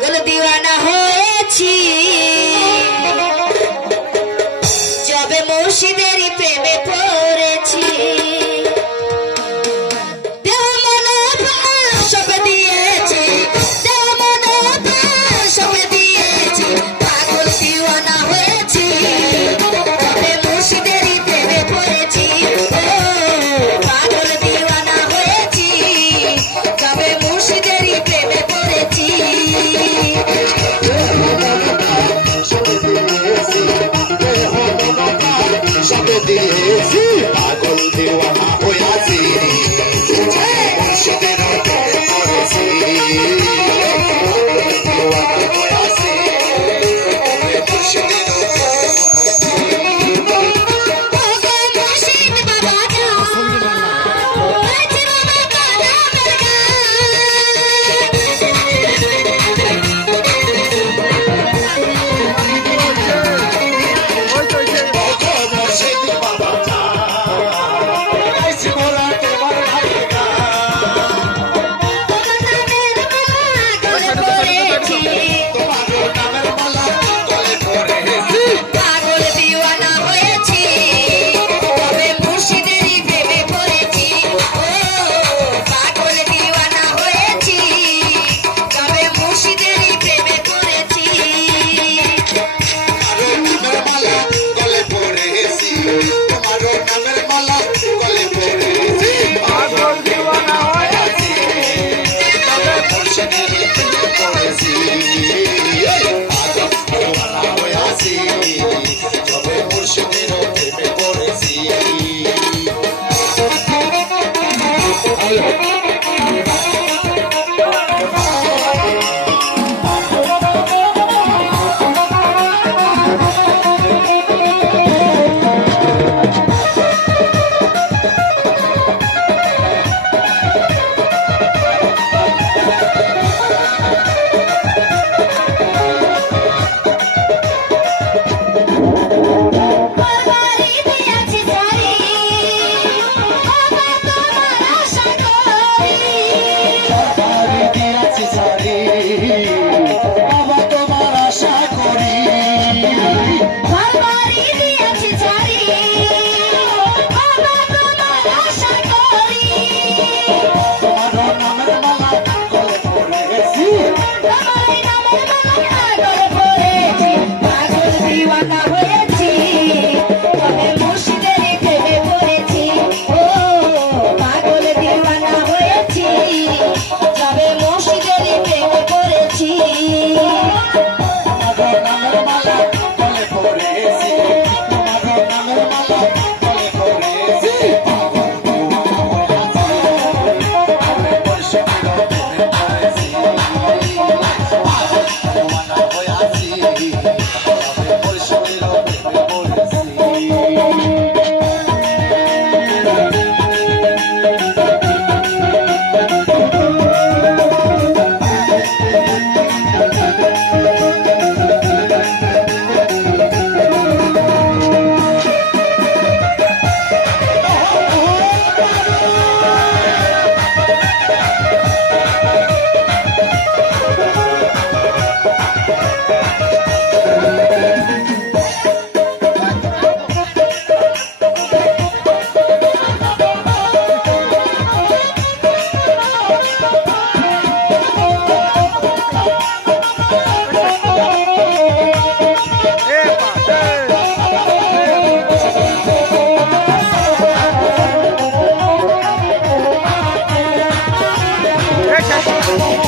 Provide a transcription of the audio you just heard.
পাগল দিওয়ানা হয়েছি। পড়েছি তবে মুর্শিদের প্রেমে পড়েছি Thank you.